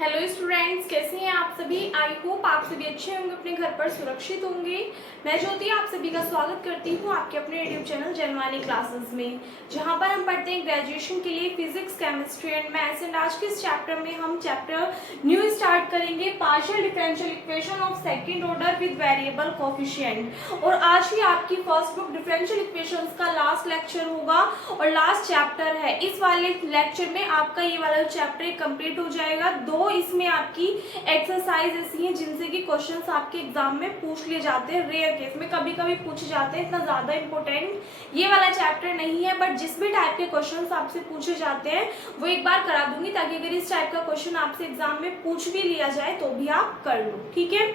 Hello students, कैसे हैं आप सभी। आई होप आप सभी अच्छे होंगे, अपने घर पर सुरक्षित होंगे। मैं ज्योति आप सभी का स्वागत करती हूं आपके अपने यूट्यूब चैनल जनवानी क्लासेस में, जहां पर हम पढ़ते हैं ग्रेजुएशन के लिए physics, chemistry and maths. And आज के इस चैप्टर में हम चैप्टर न्यू स्टार्ट करेंगे, partial differential equation of second order with variable coefficient. और आज ही आपकी फर्स्ट बुक डिफरेंशियल इक्वेशंस का लास्ट लेक्चर होगा और लास्ट चैप्टर है। इस वाले लेक्चर में आपका ये वाला चैप्टर कंप्लीट हो जाएगा। दो इसमें आपकी एक्सरसाइज ऐसी हैं जिनसे कि क्वेश्चंस आपके एग्जाम में पूछ लिए जाते हैं, रेयर केस में कभी कभी पूछे जाते हैं। इतना ज्यादा इंपॉर्टेंट ये वाला चैप्टर नहीं है, बट जिस भी टाइप के क्वेश्चंस आपसे पूछे जाते हैं वो एक बार करा दूंगी, ताकि अगर इस टाइप का क्वेश्चन आपसे एग्जाम में पूछ भी लिया जाए तो भी आप कर लो, ठीक है।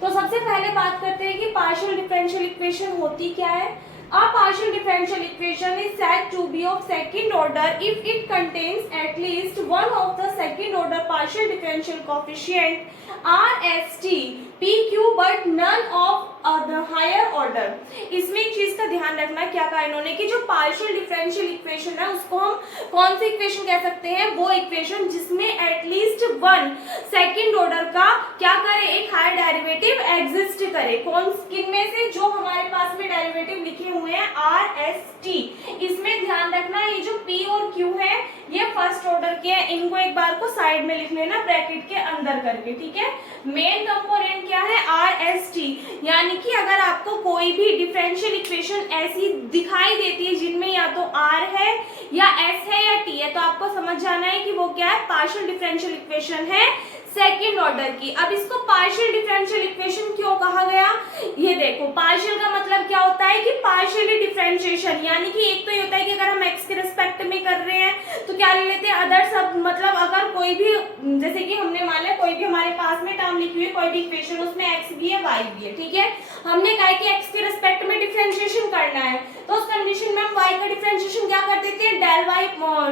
तो सबसे पहले बात करते हैं कि पार्शियल डिफरेंशियल इक्वेशन होती क्या है। A partial differential equation is said to be of second order if it contains at least one of the second order partial differential coefficient R, S, T, P, Q but none of the higher order। इसमें एक चीज का ध्यान रखना, क्या कहा इन्होंने कि जो पार्शियल डिफरेंशियल इक्वेशन है उसको हम कौन सी इक्वेशन कह सकते हैं, वो इक्वेशन जिसमें एटलीस्ट वन सेकंड ऑर्डर का क्या करे, एक हायर डेरिवेटिव एग्जिस्ट करे। कौन किन में से, जो हमारे पास में डेरिवेटिव लिखे हुए हैं आर, एस, टी। इसमें ध्यान रखना ये जो पी और क्यू है ये फर्स्ट ऑर्डर के हैं, इनको एक बार को साइड में लिख लेना ब्रैकेट के अंदर करके, ठीक है। मेन कंपोनेंट क्या है, आर, एस, टी। यानी कि अगर आपको कोई भी डिफरेंशियल इक्वेशन ऐसी दिखाई देती है जिनमें या तो आर है या एस है या टी है, तो आपको समझ जाना है कि वो क्या है, पार्शियल डिफरेंशियल इक्वेशन है सेकेंड ऑर्डर की। अब इसको पार्शियल डिफरेंशियल इक्वेशन क्यों कहा गया, ये देखो। पार्शियल का मतलब क्या होता है कि पार्शियली डिफरेंशिएशन, यानी कि एक तो ये होता है कि अगर हम एक्स के रिस्पेक्ट में कर रहे हैं तो क्या ले लेते हैं अदर सब, मतलब अगर कोई भी, जैसे कि हमने मान लिया कोई भी हमारे पास में टर्म लिखी हुई है, कोई भी इक्वेशन, उसमें एक्स भी है वाई भी है, ठीक है। हमने कहा कि एक्स के रिस्पेक्ट में डिफरेंशिएशन करना है, तो उस कंडीशन में हम वाई का डिफरेंशिएशन क्या कर देते हैं, del y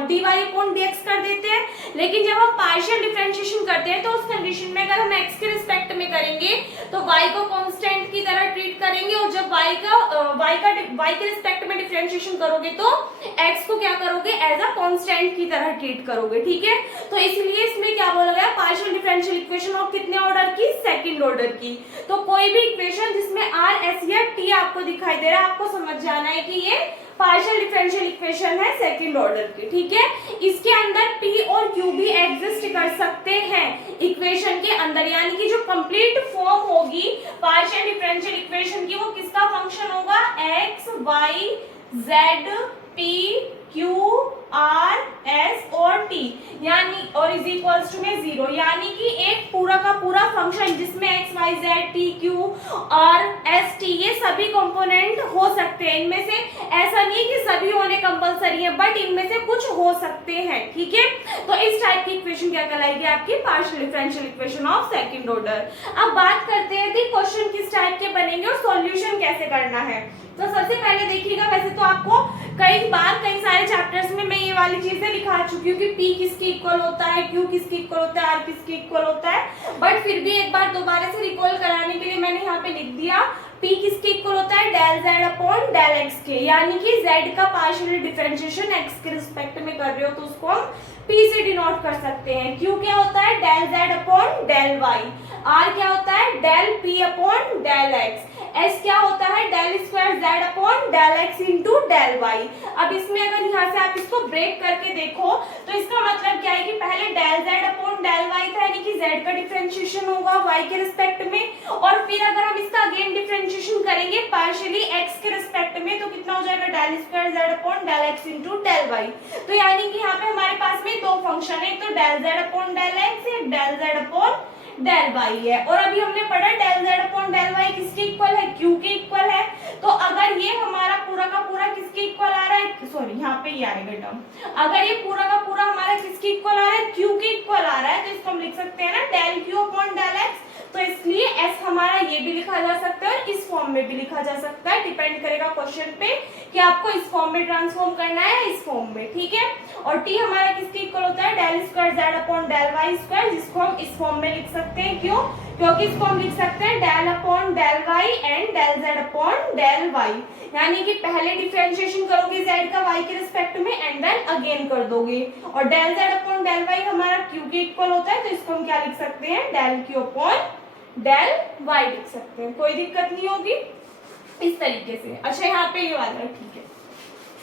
d y upon d x कर देते हैं। लेकिन जब हम पार्शियल डिफरेंशिएशन करते हैं तो उस कंडीशन में अगर हम x के रिस्पेक्ट में करेंगे तो y को कांस्टेंट की तरह ट्रीट करेंगे, और जब y के रिस्पेक्ट में डिफरेंशिएशन करोगे तो x को क्या करोगे, एज अ कांस्टेंट की तरह ट्रीट करोगे, ठीक है। तो इसलिए इसमें क्या बोला गया, पार्शियल डिफरेंशियल इक्वेशन ऑफ कितने ऑर्डर की, सेकंड ऑर्डर की। तो कोई भी इक्वेशन जिसमें r, s या t आपको दिखाई दे रहा है, आपको समझ जाना है कि ये पार्शियल डिफरेंशियल इक्वेशन है सेकंड ऑर्डर की, ठीक है। इसके अंदर p और q भी एग्जिस्ट कर सकते हैं इक्वेशन के अंदर, यानी कि जो कंप्लीट फॉर्म होगी पार्शियल डिफरेंशियल इक्वेशन की वो किसका फंक्शन होगा, x, y, z, p, q, r, s और t, यानी और इज इक्वल्स टू में 0, यानी कि एक पूरा का पूरा फंक्शन जिसमें x, y, z, t, q, r, s, t ये सभी कंपोनेंट हो सकते हैं। इनमें से ऐसा नहीं कि सभी होने कंपलसरी है, बट इनमें से कुछ हो सकते हैं, ठीक है। तो इस टाइप की इक्वेशन क्या कहलाएगी, आपकी partial differential equation of second order. अब बात करते हैं कि क्वेश्चन किस टाइप के बनेंगे और सॉल्यूशन कैसे करना है। तो सबसे पहले देखिएगा, वैसे तो आपको कई बार कई सारे चैप्टर्स में मैं ये वाली चीजें लिखा चुकी हूँ कि P किसके इक्वल होता है, Q किसके इक्वल होता है, R किसके इक्वल होता है, बट फिर भी एक बार दोबारा से रिकॉल कराने के लिए मैंने यहाँ पे लिख दिया P किसके इक्वल होता है, del z upon del x के, यानी कि z का पार्शियल डिफरेंशिएशन x के रिस्पेक्ट में कर रहे हो तो उसको हम P से डिनोट कर सकते हैं। Q क्या होता है, del z upon del y। R क्या होता है, del p upon del x। S क्या होता है, del square z upon del x into del y। अब इसमें अगर यहाँ से आप इसको ब्रेक करके देखो तो इसका मतलब क्या है कि पहले del z upon del y था, यानी कि z का डिफरेंशिएशन होगा y के रिस्पेक्ट में, और फिर अगर हम इसका अगेन डिफरेंशिएशन करेंगे पार्शियली x के रिस्पेक्ट में तो कितना हो जाएगा, del square z upon del x into del y। तो यानी कि यहाँ पे हमारे पास में दो फंक्शन है, एक तो del z upon del x, एक del z upon del y है। और अभी हमने पढ़ा del z upon del y किसके इक्वल है, q के इक्वल है। तो अगर ये हमारा पूरा का पूरा किसके इक्वल आ रहा है, सॉरी यहाँ पे ये आएगा टर्म, अगर ये पूरा का पूरा हमारा किसके इक्वल आ रहा है, q के इक्वल आ रहा है, तो इसको हम लिख सकते हैं ना del q upon del x। तो इसलिए s हमारा ये भी लिखा जा सकता है और इस फॉर्म में भी लिखा जा सकता है, डिपेंड करेगा क्वेश्चन पे कि आपको इस फॉर्म में ट्रांसफॉर्म करना है या इस फॉर्म में, ठीक है। और t हमारा किसके इक्वल होता है, del square z upon del y square, जिसको हम इस फॉर्म में लिख सकते हैं। क्यों, क्योंकि इसको हम लिख सकते हैं del upon del y and del z upon del y, यानी कि पहले डिफरेंशिएशन करोगे जेड का वाई के रिस्पेक्ट में एंड देन अगेन कर दोगे, और del z upon del y हमारा क्यू के इक्वल होता है, तो इसको हम क्या लिख सकते हैं, del q upon del y लिख सकते हैं, कोई दिक्कत नहीं होगी इस तरीके से। अच्छा यहाँ पे ये वाला ठीक है,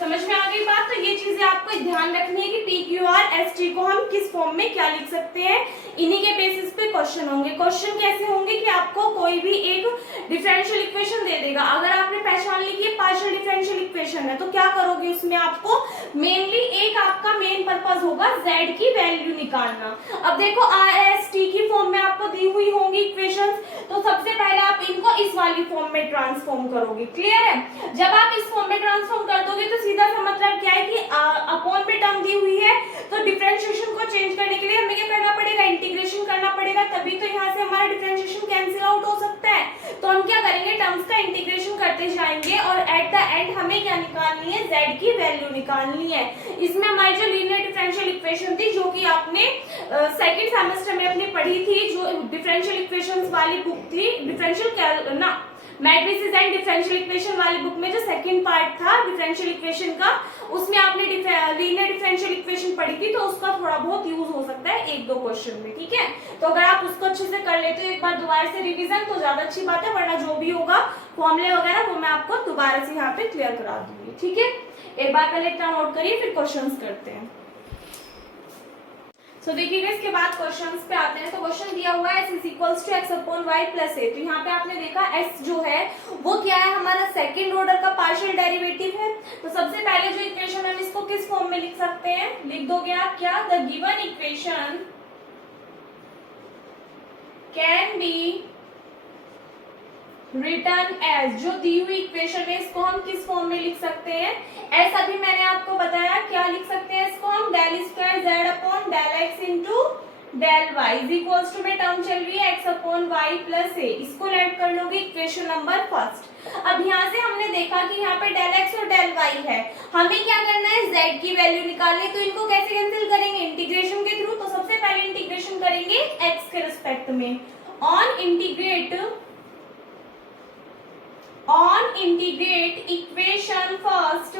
समझ में आ गई बात। तो ये चीजें आपको ध्यान रखनी है कि P Q R S T को हम किस फॉर्म में क्या लिख सकते हैं, इन्हीं के बेसिस पे क्वेश्चन होंगे। क्वेश्चन कैसे होंगे कि आपको कोई भी एक डिफरेंशियल इक्वेशन दे देगा, अगर आपने पहचान ली कि ये पार्शियल डिफरेंशियल इक्वेशन है तो क्या करोगे, उसमें आपको मेनली एक आपका मेन पर्पस होगा जेड की वैल्यू निकालना। अब देखो आर एस टी की फॉर्म में आपको दी हुई होंगी इक्वेशंस, तो सबसे पहले आप इनको इस वाली फॉर्म में ट्रांसफॉर्म करोगे, क्लियर है। जब आप इस फॉर्म में ट्रांसफॉर्म कर दोगे तो सीधा सा मतलब क्या है कि अपॉन में टर्म दी हुई है, तो डिफरेंशिएशन को चेंज करने के लिए हमें क्या करना पड़ेगा, इंटीग्रेशन करना पड़ेगा, तभी तो यहाँ से हमारा डिफरेंशिएशन कैंसिल आउट हो सकता है। तो हम क्या करेंगे, टर्म्स का इंटीग्रेशन करते जाएंगे और एट द एंड हमें क्या निकालनी है, z की वैल्यू निकालनी है। इसमें हमारी जो लीनियर डिफरेंशियल इक्वेशन थी, जो कि आपने सेकंड सेमेस्टर में अपनी पढ़ी थी, जो डिफरेंशियल इक्वेशंस वाली बुक थी, डिफरेंशियल ना मैट्रिसेस एंड डिफरेंशियल इक्वेशन वाली बुक में जो सेकंड पार्ट था डिफरेंशियल इक्वेशन का, उसमें आपने लीनियर डिफरेंशियल इक्वेशन पढ़ी थी, तो उसका थोड़ा बहुत यूज हो सकता है एक दो क्वेश्चन में, ठीक है। तो अगर आप उसको अच्छे से कर लेते हो एक बार दोबारा से रिवीजन तो ज्यादा अच्छी बात है, वरना जो भी होगा फॉर्मूले वगैरह वो मैं आपको दोबारा से यहाँ पे क्लियर करा दूंगी, ठीक है। एक बार पहले इतना नोट करिए, फिर क्वेश्चन करते हैं। तो देखिएगा इसके बाद क्वेश्चंस पे आते हैं। तो क्वेश्चन दिया हुआ है s is equals to x upon y plus a। तो यहाँ पे आपने देखा s जो है वो क्या है, हमारा सेकंड ऑर्डर का पार्शियल डेरिवेटिव है। तो सबसे पहले जो इक्वेशन हम इसको किस फॉर्म में लिख सकते हैं, लिख दोगे आप क्या, the given equation can be written as, जो दी हुई इक्वेशन है इसको हम किस फॉर्म में लिख सकते हैं, एस अभी मैंने आपको बताया क्या लिख सकते हैं इसको हम, del square z upon del x into del y is equals to में टर्म चल रही है x upon y plus a, इसको ऐड कर लोगे इक्वेशन नंबर फर्स्ट। अब यहाँ से हमने देखा कि यहाँ पे डेल एक्स और डेल वाई है, हमें क्या करना है, जेड की वैल्यू निकालनी है। तो इनको कैसे कैंसिल करेंगे, इंटीग्रेशन के थ्रू। तो सबसे पहले इंटीग्रेशन करेंगे एक्स के रिस्पेक्ट में, on integrate equation first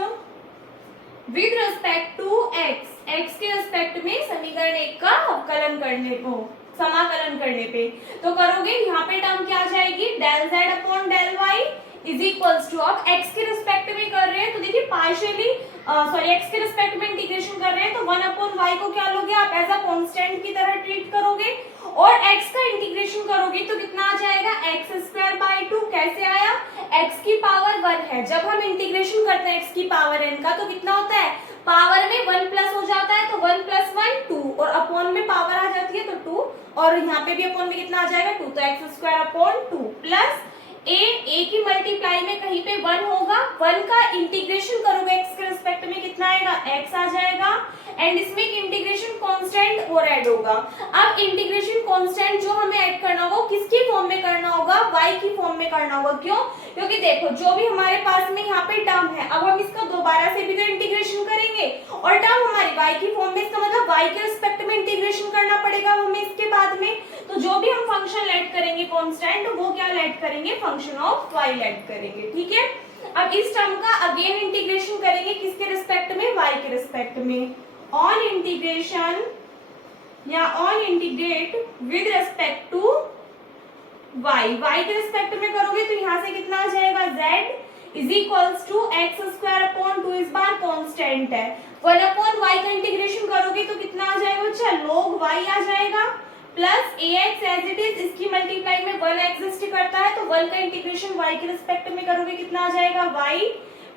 with respect to x, x के रिस्पेक्ट में समीकरण एक का अवकलन करने को, समाकलन करने पे। तो करोगे यहाँ पे टर्म क्या आ जाएगी, del z upon del y is equals to, अब एक्स के रिस्पेक्ट में कर रहे हैं तो देखिए पार्शियली एक्स के रिस्पेक्ट में इंटीग्रेशन कर रहे हैं, तो 1 अपॉन वाई को क्या लोगे आप, एज अ कांस्टेंट की तरह ट्रीट करोगे, और x का इंटीग्रेशन करोगे तो कितना आ जाएगा, एक्स स्क्वायर बाई 2। कैसे आया, x की पावर 1 है, जब हम इंटीग्रेशन करते हैं x की पावर n का तो कितना होता है, पावर में 1 प्लस हो जाता है, तो 1 प्लस 1 2, और अपॉन में पावर आ जाती है तो 2, और यहाँ पे भी अपॉन में कितना आ जाएगा 2, तो एक्स स्क्वायर अपॉन 2 प्लस ए की मल्टीप्लाई में कहीं पे 1 होगा, 1 का इंटीग्रेशन करोगे x के रिस्पेक्ट में कितना आएगा, x आ जाएगा, एंड इसमें इंटीग्रेशन कांस्टेंट और ऐड होगा। अब इंटीग्रेशन कांस्टेंट जो हमें ऐड करना होगा किसकी फॉर्म में करना होगा, y की फॉर्म में करना होगा। क्यों, क्योंकि देखो जो भी हमारे पास में यहाँ पे टर्म है, अब हम इसका दोबारा से भी तो इंटीग्रेशन करेंगे, और टर्म हमारी y की फॉर्म में, इसका मतलब y के रिस्पेक्ट में इंटीग्रेशन करना पड़ेगा हमें इसके बाद में। तो जो भी हम फंक्शन लेट करेंगे कांस्टेंट, वो क्या लेट करेंगे, फंक्शन ऑफ y लेट करेंगे, ठीक है। अब इस टर्म का अगेन इंटीग्रेशन करेंगे किसके रिस्पेक्ट में, y के रिस्पेक्ट में, ऑन इंटीग्रेशन या on integrate with respect to y के रिस्पेक्ट में करोगे तो यहाँ से कितना आ जाएगा, z is equals to x square upon 2, इस बार कांस्टेंट है, 1 अपॉन y का इंटीग्रेशन करोगे तो कितना आ जाएगा बच्चा, log y आ जाएगा, plus ax as it is, इसकी मल्टीप्लाई में 1 एग्जिस्ट करता है, तो 1 का इंटीग्रेशन y के रिस्पेक्ट में करोगे कितना आ जाएगा, y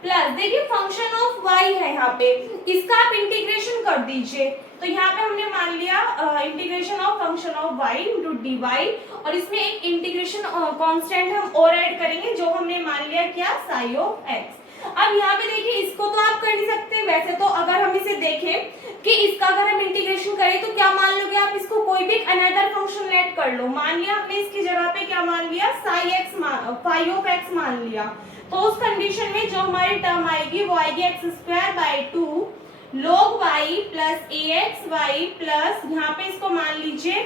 प्लस, देखिए फंक्शन ऑफ y है यहाँ पे, इसका आप इंटीग्रेशन कर दीजिए। तो यहाँ पे हमने मान लिया integration of function of y into d y, और इसमें एक इंटीग्रेशन कांस्टेंट हम और ऐड करेंगे जो हमने मान लिया क्या, साई ऑफ x। अब यहाँ पे देखिए इसको तो आप कर नहीं सकते, वैसे तो अगर हम इसे देखें कि इसका अगर हम इंटीग्रेशन करें तो क्या मान लोगे आप, इसको कोई भी अनदर फंक्शन लेट कर लो, मान लिया हमने इसकी जगह पे क्या मान लिया, फाई ऑफ एक्स मान लिया, तो उस कंडीशन में जो हमारी टर्म आएगी वो आएगी x square by 2 log y plus ax y plus यहाँ पे इसको मान लीजिए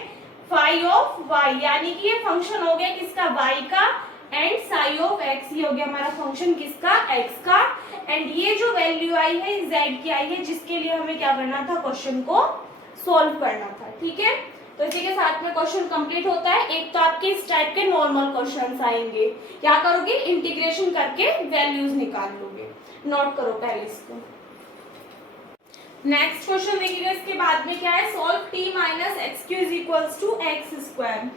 फाई ऑफ वाई, यानी कि ये फंक्शन हो गया किसका, वाई का, एंड साई ऑफ एक्स ये हो गया हमारा फंक्शन किसका, एक्स का। एंड ये जो वैल्यू आई है जेड की आई है, जिसके लिए हमें क्या करना था, क्वेश्चन को सोल्व करना था। ठीक है, तो इसी के साथ में क्वेश्चन कंप्लीट होता है। एक तो आपके इस टाइप के नॉर्मल क्वेश्चंस आएंगे, क्या करोगे, इंटीग्रेशन करके वैल्यूज निकाल लोगे। नोट करो पहले इसको। नेक्स्ट क्वेश्चन देखिएगा, इसके बाद में क्या है, solve t minus x q is equals to x square.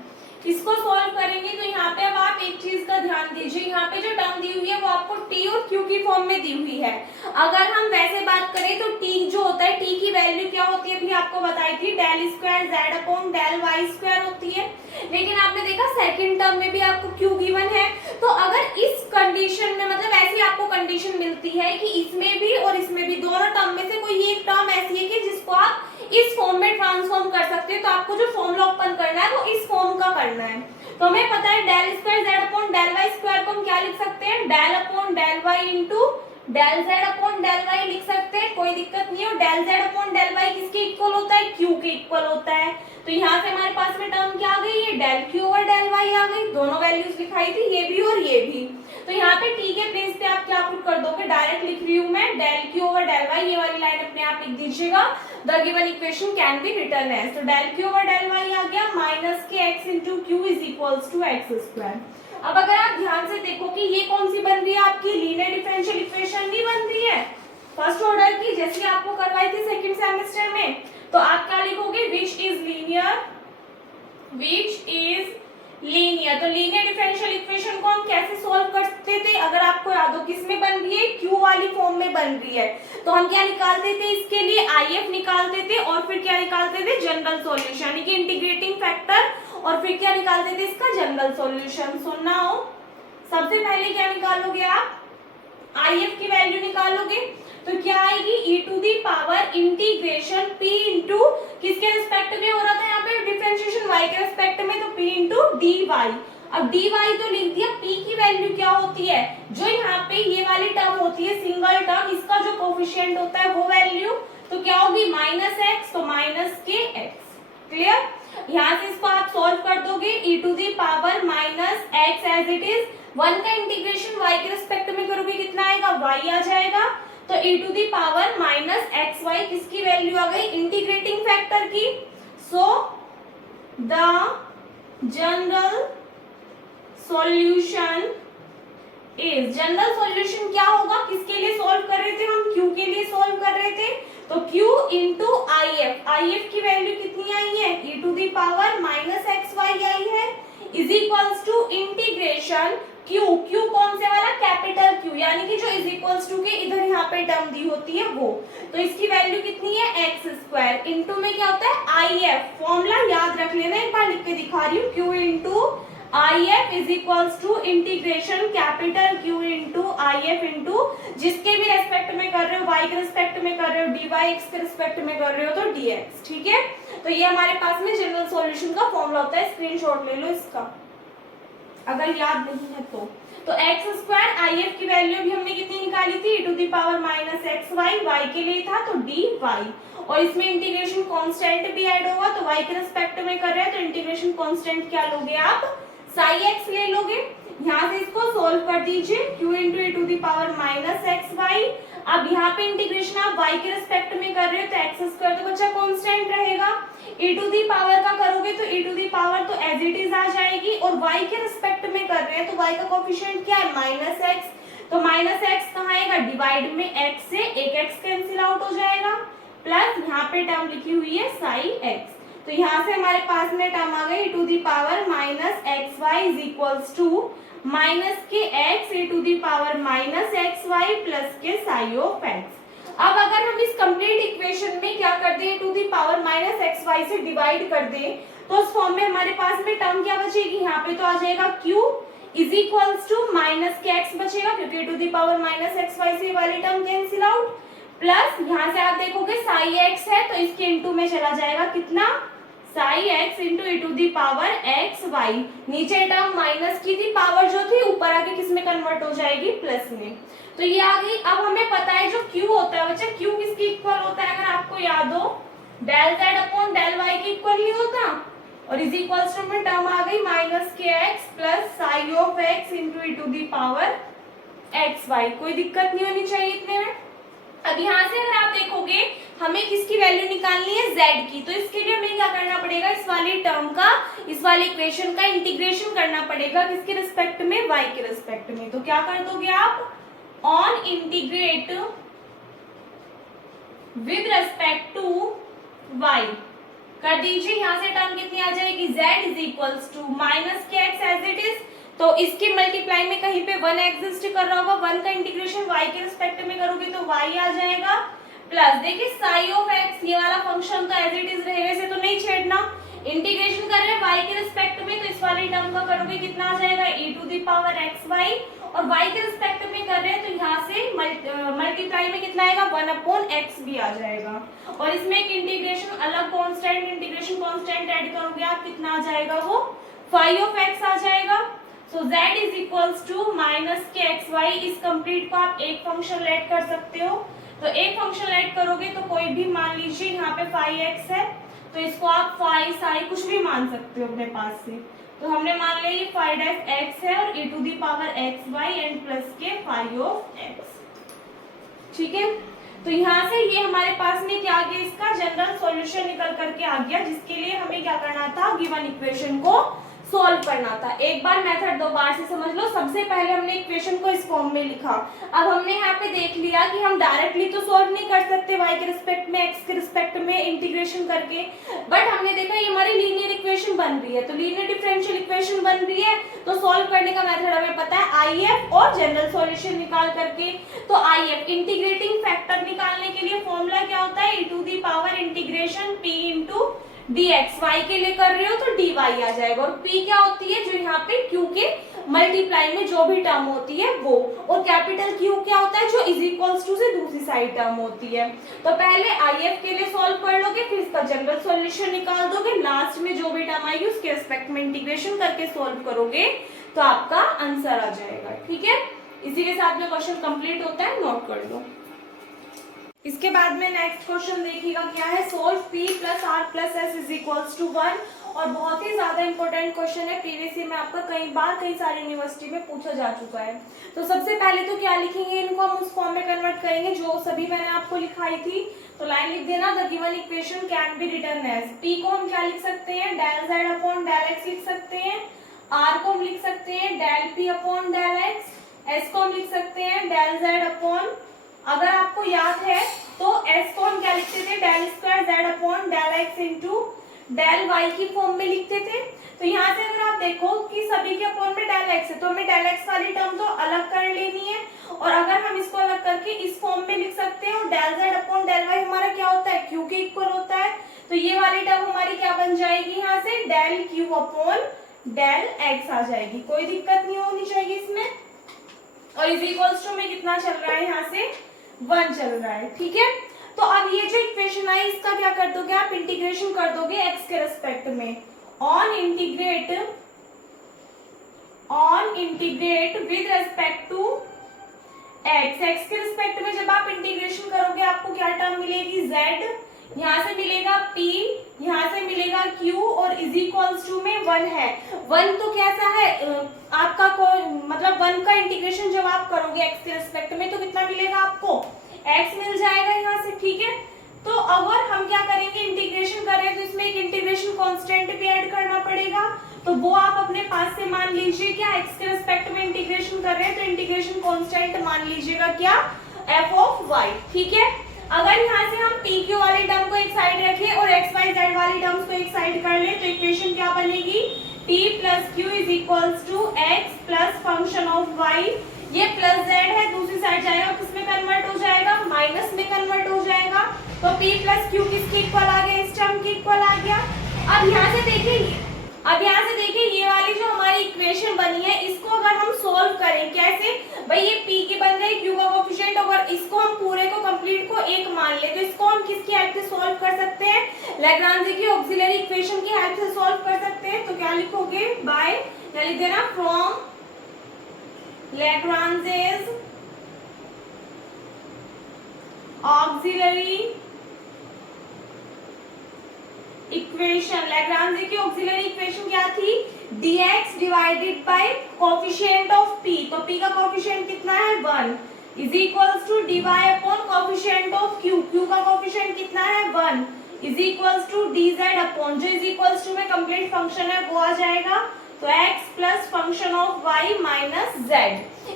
इसको सॉल्व करेंगे तो यहाँ पे अब आप एक चीज का ध्यान दीजिए, यहाँ पे जो टर्म दी हुई है वो आपको t और q की फॉर्म में दी हुई है। अगर हम वैसे बात करें तो t जो होता है, t की वैल्यू क्या होती है, अभी आपको बताई थी, del square z upon del y square होती है। लेकिन आपने देखा सेकंड टर्म में भी आपको q गिवन है, तो अगर इस कंडीशन में, मतलब ऐसी आपको कंडीशन मिलती है कि इसमें भी और इसमें भी, दोनों टर्म में से कोई एक टर्म ऐसी है कि जिसको आप इस फॉर्म में ट्रांसफॉर्म कर सकते हो, तो आपको जो फॉर्मूला ओपन करना है वो इस फॉर्म का करना है। तो हमें पता है del square z upon del y square को हम क्या लिख सकते हैं, del upon del y into del z upon del y लिख सकते हैं, कोई दिक्कत नहीं है। Del z upon del y किसके इक्वल होता है, क्यू के इक्वल होता है। तो यहाँ से हमारे पास में टर्म क्या आ गई, ये del q over del y आ गई, दोनों वैल्यूज लिखाई थी, ये भी और ये भी। तो यहाँ पे टी के प्लेस पे आप क्या पुट कर दोगे, डायरेक्ट लिख रही हूँ मैं, del q over del y, ये वाली लाइन अपने आप लिख दीजिएगा, the given equation can be written as. तो del q over del y आ गया माइनस के x into q is equals to x square. अब अगर आप ध्यान से देखो कि ये कौन सी बन रही है, आपकी लीनियर डिफरेंशियल इक्वेशन नहीं बन रही है फर्स्ट ऑर्डर की, जैसे आपको करवाई थी सेकंड सेमेस्टर में। तो आप क्या लिखोगे, which is linear, which is linear. तो लीनियर डिफरेंशियल इक्वेशन को हम कैसे सॉल्व करते थे, अगर आपको याद हो, किस में बन रही है, क्यू वाली फॉर्म में बन रही है। तो हम क्या निकालते थे, इसके लिए आईएफ निकालते थे, और फिर क्या निकालते थे, जनरल सॉल्यूशन, यानी कि इंटीग्रेटिंग फैक्टर, और फिर क्या निकालते थे, इसका जनरल सॉल्यूशन। सुनना हो, सबसे पहले क्या निकालोगे आप, आईएफ की वैल्यू निकालोगे, तो क्या आएगी, e to the power integration p into किसके रिस्पेक्ट में हो रहा था यहाँ पे डिफरेंशिएशन, y के रिस्पेक्ट में, तो p इंटू dy। अब dy तो लिख दिया, p की वैल्यू क्या होती है, जो यहाँ पे ये वाली टर्म होती है सिंगल टर्म, इसका जो कोफिशिएंट होता है वो वैल्यू, तो क्या होगी, माइनस एक्स, तो माइनस के एक्स। क्लियर, यहाँ से इसको आप सॉल्व कर दोगे, e to the power minus x as it is, 1 का इंटीग्रेशन y के रिस्पेक्ट में करोगे कितना आएगा, y आ जाएगा। तो e to the power minus x y किसकी वैल्यू आ गई, इंटीग्रेटिंग फैक्टर की। So the general solution is, general solution क्या होगा, किसके लिए सॉल्व कर रहे थे हम, q के लिए सॉल्व कर रहे थे, तो q इंटू आई एफ की वैल्यू कितनी आई है, e to the power minus x y आई है, is equals to integration q, q कौन से वाला, कैपिटल q, यानी कि जो इज इक्वल्स टू के इधर यहाँ पे टर्म दी होती है वो, तो इसकी वैल्यू कितनी है, एक्स स्क्वायर, इंटू में क्या होता है, आई एफ, फॉर्मूला याद रख लेना, एक बार लिख के दिखा रही हूँ, q into I F is equals to integration capital q into I F into जिसके भी रेस्पेक्ट में कर रहे हो, y के रेस्पेक्ट में कर रहे हो, dy x के रेस्पेक्ट में कर रहे हो तो dx। ठीक है, तो ये हमारे पास में जनरल सॉल्यूशन का फॉर्मूला होता है, स्क्रीनशॉट ले लो इसका अगर याद नहीं है तो एक्स स्क्वायर आई एफ की वैल्यू भी हमने कितनी निकाली थी, e to the power minus x y, y के लिए था तो डी वाई, और इसमें इंटीग्रेशन कांस्टेंट भी ऐड होगा, तो y के रिस्पेक्ट में कर रहे हैं तो इंटीग्रेशन कांस्टेंट क्या लोगे आप, साई एक्स ले लोगे। यहाँ से इसको सोल्व कर दीजिए, q into e to the power minus x y. अब यहाँ पे इंटीग्रेशन आप y के रिस्पेक्ट में कर रहे हो तो एक्स स्क्वायर तो बच्चा कांस्टेंट रहेगा, e टू दी पावर का करोगे तो e टू दी पावर तो एज इट इज आ जाएगी, और y के रिस्पेक्ट में कर रहे हैं तो y का कोफिशिएंट क्या है, माइनस एक्स, तो माइनस एक्स कहाँ आएगा, डिवाइड में x से एक x कैंसिल आउट हो जाएगा, प्लस यहाँ पे टर्म लिखी हुई है साई एक्स, तो यहाँ से हमारे पास में टर्म आ गई e to the power minus x y is equals to minus के x e to the power minus x y plus k psi of x. अब अगर हम इस कंप्लीट इक्वेशन में क्या कर दें, e to the power minus x y से डिवाइड कर दें, तो उस फॉर्म में हमारे पास में टर्म क्या बचेगी, यहाँ पे तो आ जाएगा q is equals to minus के एक्स बचेगा, क्योंकि e to the power minus x y से वाली टर्म कैंसिल आउट, प्लस यहाँ से आप देखोगे साई एक्स है तो इसके इंटू में चला जाएगा कितना, psi x into e to the power x y, नीचे टर्म माइनस की थी, पावर जो थी ऊपर आके किस में कन्वर्ट हो जाएगी, प्लस में, तो ये आ गई। अब हमें पता है जो q होता है बच्चा, q किसकी इक्वल होता है, अगर आपको याद हो, del z upon del y के इक्वल नहीं होता, और इज इक्वल्स टू में टर्म आ गई माइनस के x plus psi of x into e to the power x y. कोई दिक्कत नहीं होनी चाहिए इतने में। अब यहाँ से अगर आप देखोगे हमें किसकी वैल्यू निकालनी है, z की, तो इसके लिए हमें क्या करना पड़ेगा, इस वाली टर्म का, इस वाली इक्वेशन का इंटीग्रेशन करना पड़ेगा किसके रिस्पेक्ट में, y के रिस्पेक्ट में। तो क्या कर दोगे आप, on integrate with respect to y कर दीजिए। यहाँ से टर्म कितनी आ जाएगी, z is equals to minus के एक्स एज इट इज, तो इसके मल्टीप्लाई में कहीं पे 1 एग्जिस्ट कर रहा होगा, 1 का इंटीग्रेशन y के रिस्पेक्ट में करोगे तो y आ जाएगा, प्लस देखिए साई ऑफ x, ये वाला फंक्शन तो एज इट इज रहेगा, इसे तो नहीं छेड़ना, इंटीग्रेशन कर रहे हैं y के रिस्पेक्ट में, तो इस वाली टर्म का करोगे कितना आ जाएगा, e to the power xy, और y के रिस्पेक्ट में कर रहे हैं तो यहाँ से मल्टीप्लाई में कितना आएगा, 1/x भी आ जाएगा, और इसमें एक इंटीग्रेशन अलग कांस्टेंट, इंटीग्रेशन कांस्टेंट ऐड करोगे आप, कितना आ जाएगा वो, फाई ऑफ x आ जाएगा। So z is equals to minus के एक्स वाई। इस कंप्लीट को आप एक फंक्शन ऐड कर सकते हो, तो एक फंक्शन ऐड करोगे तो कोई भी मान लीजिए यहाँ पे फाई एक्स है, तो इसको आप फाई साई कुछ भी मान सकते हो अपने पास से, तो हमने मान लिया ये फाई डैश एक्स है और e to the power x y and plus के फाई ऑफ एक्स। ठीक है, तो यहाँ से ये हमारे पास में क्या आ गया, इसका जनरल सॉल्यूशन निकल करके आ गया, जिसके लिए हमें क्या करना था, गिवन इक्वेशन को सॉल्व करना था। एक बार मेथड दो बार से समझ लो। सबसे पहले हमने इक्वेशन को इस फॉर्म में लिखा। अब हमने यहाँ पे देख लिया कि हम डायरेक्टली तो सॉल्व नहीं कर सकते y के रिस्पेक्ट में, x के रिस्पेक्ट में इंटीग्रेशन करके, बट हमने देखा ये हमारी लीनियर इक्वेशन बन रही है, तो लीनियर डिफरेंशियल इक्वेशन बन रही है, तो सॉल्व करने का मेथड हमें पता है IF और जनरल सॉल्यूशन निकाल करके। तो IF इंटीग्रेटिंग फैक्टर निकालने के लिए फॉर्मूला क्या होता है, e to the power integration p into dx, y के लिए कर रहे हो तो dy आ जाएगा, और p क्या होती है, जो यहाँ पे q के मल्टीप्लाई में जो भी टर्म होती है वो, और कैपिटल Q क्या होता है, जो इज इक्वल्स टू से दूसरी साइड टर्म होती है। तो पहले IF के लिए सॉल्व कर लोगे, फिर इसका जनरल सॉल्यूशन निकाल दोगे, लास्ट में जो भी टर्म आएगी उसके रिस्पेक्ट में इंटीग्रेशन करके सॉल्व करोगे तो आपका आंसर आ जाएगा। ठीक है, इसी के साथ में क्वेश्चन कंप्लीट होता है, नोट कर लो। इसके बाद में नेक्स्ट क्वेश्चन देखिएगा क्या है, solve p plus r plus s is equals to 1, और बहुत ही ज्यादा इंपॉर्टेंट क्वेश्चन है, प्रीवियस ईयर में आपका कई सारी यूनिवर्सिटी में पूछा जा चुका है। तो सबसे पहले तो क्या लिखेंगे, इनको हम उस फॉर्म में कन्वर्ट करेंगे जो सभी मैंने आपको लिखाई थी। तो लाइन लिख देना, the given equation can be written as, p को हम क्या लिख सकते हैं, del z upon del x लिख सकते हैं, r को हम लिख सकते हैं del p upon del x, s को हम लिख सकते हैं डेल z अपॉन, अगर आपको याद है तो s को हम क्या लिखते थे, del square z upon del x into del y की फॉर्म में लिखते थे। तो यहाँ से अगर आप देखो कि सभी के अपॉन में डेल x है, तो हमें डेल x वाली टर्म तो अलग कर लेनी है, और अगर हम इसको अलग करके इस फॉर्म में लिख सकते हैं, और del z upon del y हमारा क्या होता है, q के इक्वल होता है, तो ये वाली टर्म हमारी क्या बन जाएगी, यहाँ से del q upon del x आ जाएगी। कोई दिक्कत नहीं होनी चाहिए इसमें, और इज इक्वल्स टू में कितना चल रहा है, यहाँ से 1 चल रहा है। ठीक है, तो अब ये जो इक्वेशन आई इसका क्या कर दोगे आप, इंटीग्रेशन कर दोगे x के रिस्पेक्ट में, on integrate with respect to x के रिस्पेक्ट में जब आप इंटीग्रेशन करोगे आपको क्या टर्म मिलेगी, z, यहाँ से मिलेगा p, यहाँ से मिलेगा q, और इज इक्वल्स टू में 1 है। 1 तो कैसा है आपका, मतलब 1 का इंटीग्रेशन जब आप करोगे x के रिस्पेक्ट में तो कितना मिलेगा आपको, x मिल जाएगा यहाँ से। ठीक है, तो अगर हम क्या करेंगे, इंटीग्रेशन कर रहे हैं तो इसमें एक इंटीग्रेशन कांस्टेंट भी ऐड करना पड़ेगा, तो वो आप अपने पास से मान लीजिए, क्या x के रिस्पेक्ट में इंटीग्रेशन कर रहे हैं तो इंटीग्रेशन कांस्टेंट मान लीजिएगा क्या, f ऑफ y। ठीक है, अगर यहाँ से हम p q वाली टर्म को एक साइड रखें और x y z वाली टर्म्स को एक साइड कर ले, तो इक्वेशन क्या बनेगी, p plus q is equals to x plus function of y, ये प्लस z है, दूसरी साइड जाएगा, किसमें कन्वर्ट हो जाएगा, माइनस में कन्वर्ट हो जाएगा, तो p प्लस q किसके इक्वल आ गया, इस टर्म के इक्वल आ गया। अब यहाँ से देखिए ये वाली जो हमारी इक्वेशन बनी है, इसको अगर हम सोल्व करें कैसे, भाई ये p की बन रही है q का कोएफिशिएंट, अगर इसको हम पूरे को कंप्लीट को एक मान ले तो इसको हम किसकी हेल्प से सोल्व कर सकते हैं, लैग्रांज की ऑक्सिलरी इक्वेशन की हेल्प से सोल्व कर सकते हैं। तो क्या लिखोगे, बाय, क्या लिख देना, from Lagrange's auxiliary equation, Lagrange की auxiliary dx divided by coefficient of p, तो p का कोफिशिएंट कितना है 1, is equals to dy upon coefficient of q, q का कोफिशिएंट कितना है 1, is equals to dz upon, जो इज इक्वल्स टू में कंप्लीट फंक्शन है वो आ जाएगा, तो x plus function of y minus z।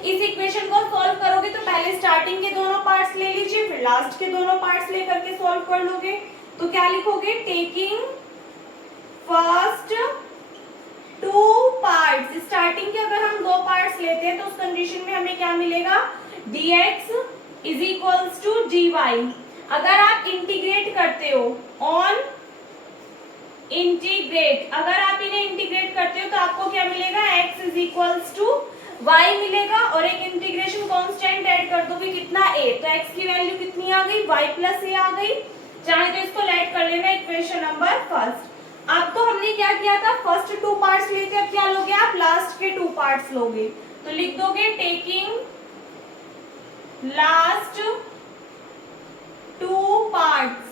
इस इक्वेशन को सॉल्व करोगे तो पहले स्टार्टिंग के दोनों पार्ट्स ले लीजिए, फिर लास्ट के दोनों पार्ट्स लेकर के सॉल्व कर लोगे, तो क्या लिखोगे, taking first two parts, starting के अगर हम दो पार्ट्स लेते हैं तो उस कंडीशन में हमें क्या मिलेगा, dx is equals to dy। अगर आप इंटीग्रेट करते हो ऑन इंटीग्रेट, अगर आप इन्हें इंटीग्रेट करते हो तो आपको क्या मिलेगा, x is equals to y मिलेगा, और एक इंटीग्रेशन कांस्टेंट ऐड कर दोगे कितना a, तो x की वैल्यू कितनी आ गई, y प्लस a आ गई। चाहे तो इसको लेट कर लेना इक्वेशन नंबर फर्स्ट। अब तो हमने क्या किया था, फर्स्ट टू पार्ट्स लेते, अब क्या लोगे आप, लास्ट के टू पार्ट्स लोगे, तो लिख दोगे taking last two parts.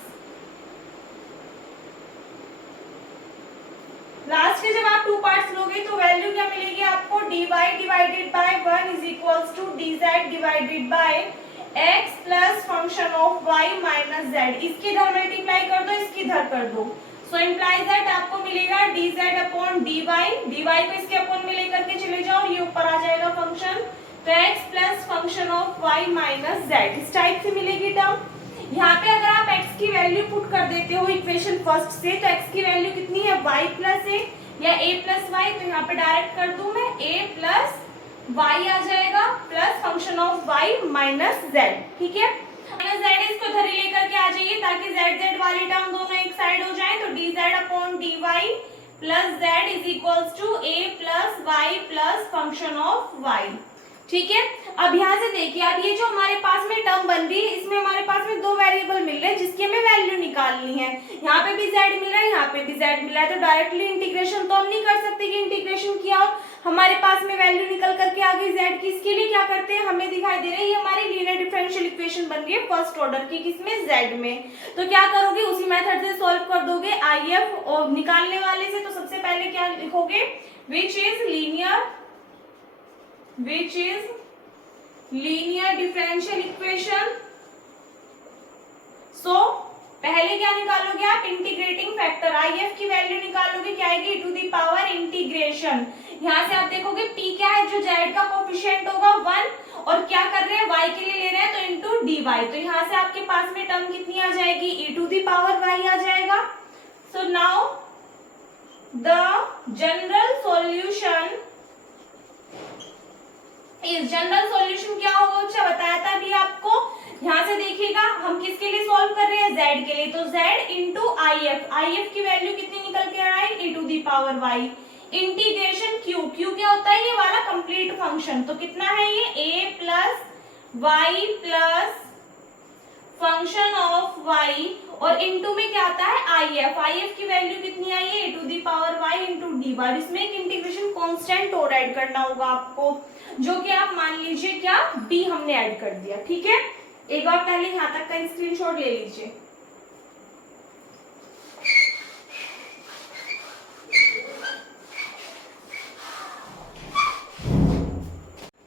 Last के जब आप टू पार्ट्स लोगे तो वैल्यू क्या मिलेगी आपको, dy divided by 1 is equals to dz divided by x plus function of y minus z। इसकी इधर मल्टीप्लाई कर दो, इसकी इधर कर दो, सो इम्प्लाइज दैट आपको मिलेगा dz अपॉन dy, dy को इसके अपॉन में लेकर के चले जाओ, ये ऊपर आ जाएगा फंक्शन, तो x plus function of y minus z, इस टाइप से मिलेगी टर्म। यहाँ पे अगर आप x की वैल्यू पुट कर देते हो इक्वेशन फर्स्ट से, तो x की वैल्यू कितनी है, y प्लस a या a प्लस y, तो यहाँ पे डायरेक्ट कर दूं मैं, a प्लस y आ जाएगा plus function of y minus z, ठीक है। माइनस z इसको इधर ही लेकर के आ जाइए ताकि z z वाली टर्म दोनों एक साइड हो जाए, तो dz upon dy plus z is equals to a plus y plus function of y, ठीक है। अब यहाँ से देखिए, अब ये जो हमारे पास में टर्म बन रही है, इसमें हमारे पास में दो वेरिएबल मिल रहे हैं जिसकी हमें वैल्यू निकालनी है। यहाँ पे भी z मिल रहा है, यहाँ पे भी z मिल रहा है, तो डायरेक्टली इंटीग्रेशन तो हम नहीं कर सकते कि इंटीग्रेशन किया और हमारे पास में वैल्यू निकल करके आ गई z की। इसके लिए क्या करते हैं, हमें दिखाई दे रहा है ये हमारी लीनियर डिफरेंशियल इक्वेशन बन रही है फर्स्ट ऑर्डर की, किसमें, z में। तो क्या करोगे, उसी मेथड से सॉल्व कर दोगे। IF और निकालने वाले से तो सबसे पहले क्या लिखोगे, which is linear differential equation. So पहले क्या निकालोगे आप, इंटीग्रेटिंग फैक्टर, IF की वैल्यू निकालोगे, क्या आएगी, टू दी पावर इंटीग्रेशन। यहाँ से आप देखोगे p क्या है, जो z का कोफिशिएंट होगा 1, और क्या कर रहे हैं, y के लिए ले रहे हैं, तो इंटू dy, तो यहाँ से आपके पास में टर्म कितनी आ जाएगी, e to the power y आ जाएगा। So now the general solution general solution क्या होगा, अच्छा बताया था अभी आपको। यहाँ से देखिएगा हम किसके लिए सॉल्व कर रहे हैं, z के लिए, तो z इंटू IF की वैल्यू कितनी निकल के आ रहा है, e to the power y, integration q क्या होता है, ये वाला कंप्लीट फंक्शन, तो कितना है ये, a plus y plus function of y, और इनटू में क्या आता है, IF की वैल्यू कितनी आई है, e to the power y into d bar. इसमें एक इंटीग्रेशन कांस्टेंट और ऐड करना होगा आपको, जो कि आप मान लीजिए क्या, b हमने ऐड कर दिया, ठीक है। एक बार पहले यहाँ तक का स्क्रीनशॉट ले लीजिए।